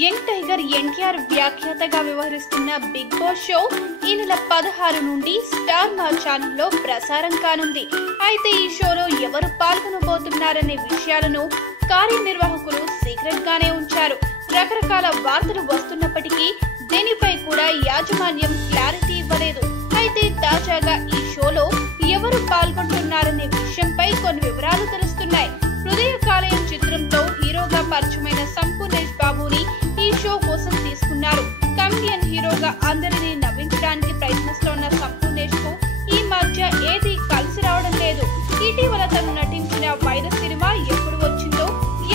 Young tiger NTR వ్యాఖ్యాతగా వ్యవహరిస్తున్న big boss show ఈ నెల 16 నుండి స్టార్ మా ఛానల్లో ప్రసారం కానుంది. అయితే ఈ షోలో ఎవరు పాల్గొనబోతున్నారనే విషయాలను కార్యనిర్వాహకులు సీక్రెట్ గానే ఉంచారు. రకరకాల వార్తలు వస్తున్నప్పటికీ దీనిపై కూడా యాజమాన్యం క్లారిటీ ఇవ్వలేదు. అయితే తాజాగా ఈ షోలో ఎవరు పాల్గొంటున్నారనే విషయంపై కొన్ని వివరాలు తెలుస్తున్నాయి. హృదయ కాలేయం చిత్రంతో హీరోగా పరిచయమైన సంపూర్ణేష్ బాబుని ఈ షో కోసం తీసుకున్నారు. కమెడియన్ హీరోగా అందరినీ నవ్వించడానికి ప్రయత్నిస్తున్న సంపూర్ణేష్ కు ఈ మధ్య ఏది కలిసి రావడం లేదు. ఇటీవల తను నటించిన వైరస్ సినిమా ఎప్పుడు వచ్చిందో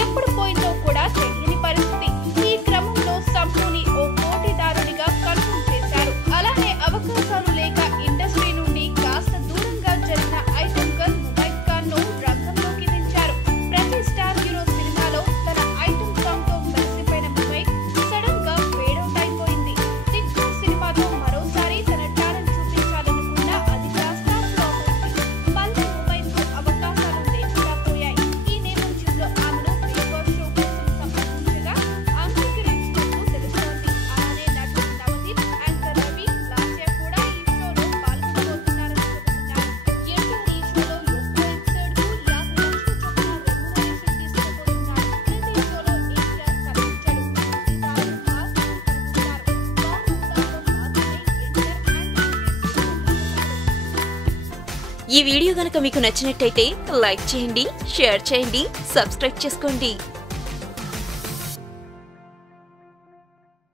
ఎప్పుడు పోయిందో కూడా తెలియని పరిస్థితి. ఈ క్రమంలో సంపూని ఓ పోటీదారునిగా కన్ఫర్మ్ చేశారు. అలానే అవకాశాలు లేక ఇండస్ట్రీ నుండి కాస్త దూరంగా జరిగిన ఐటమ్ గర్ల్ ముమైత్ ఖాన్ ను రంగంలోకి దించారు. ప్రతి స్టార్ హీరో సినిమాలో తన ఐటమ్ సాంగ్ తో మెరిసిపోయిన ముమైత్ సడన్ గా ఫేడ్ అవుట్ అయిపోయింది. బిగ్ బాస్ సినిమాతో మరోసారి తన టాలెంట్ చూపించాలనుకున్న అది కాస్త ఫ్లాప్ అయింది. మళ్ళీ ముమైత్ కు అవకాశాలు లేకుండా పోయాయి. ఈ నేపథ్యంలో ఆమెను బిగ్ బాస్ షో కోసం సంప్రదించగా అంగీకరించినట్లు తెలుస్తోంది. అలానే నటుడు నవదీప్, యాంకర్ రవి, లాస్య కూడా ఈ షోలో పాల్గొనబోతున్నారని చెబుతున్నారు. ఎన్టీఆర్ ఈ షోలో ఒక్కో ఎపిసోడ్ కు 50 లక్షల చొప్పున రెమ్యునరేషన్ తీసుకోబోతున్నారు. ప్రతి షోలో ఎన్టీఆర్ కనిపించడు. పోటీదారులు మాత్రమే కనిపిస్తారు. వారం సార్లు మాత్రమే ఎన్టీఆర్ హ్యాండిల్ చేస్తున్నారు. ఈ వీడియో గనుక మీకు నచ్చినట్టయితే లైక్ చేయండి, షేర్ చేయండి, సబ్స్క్రైబ్ చేసుకోండి.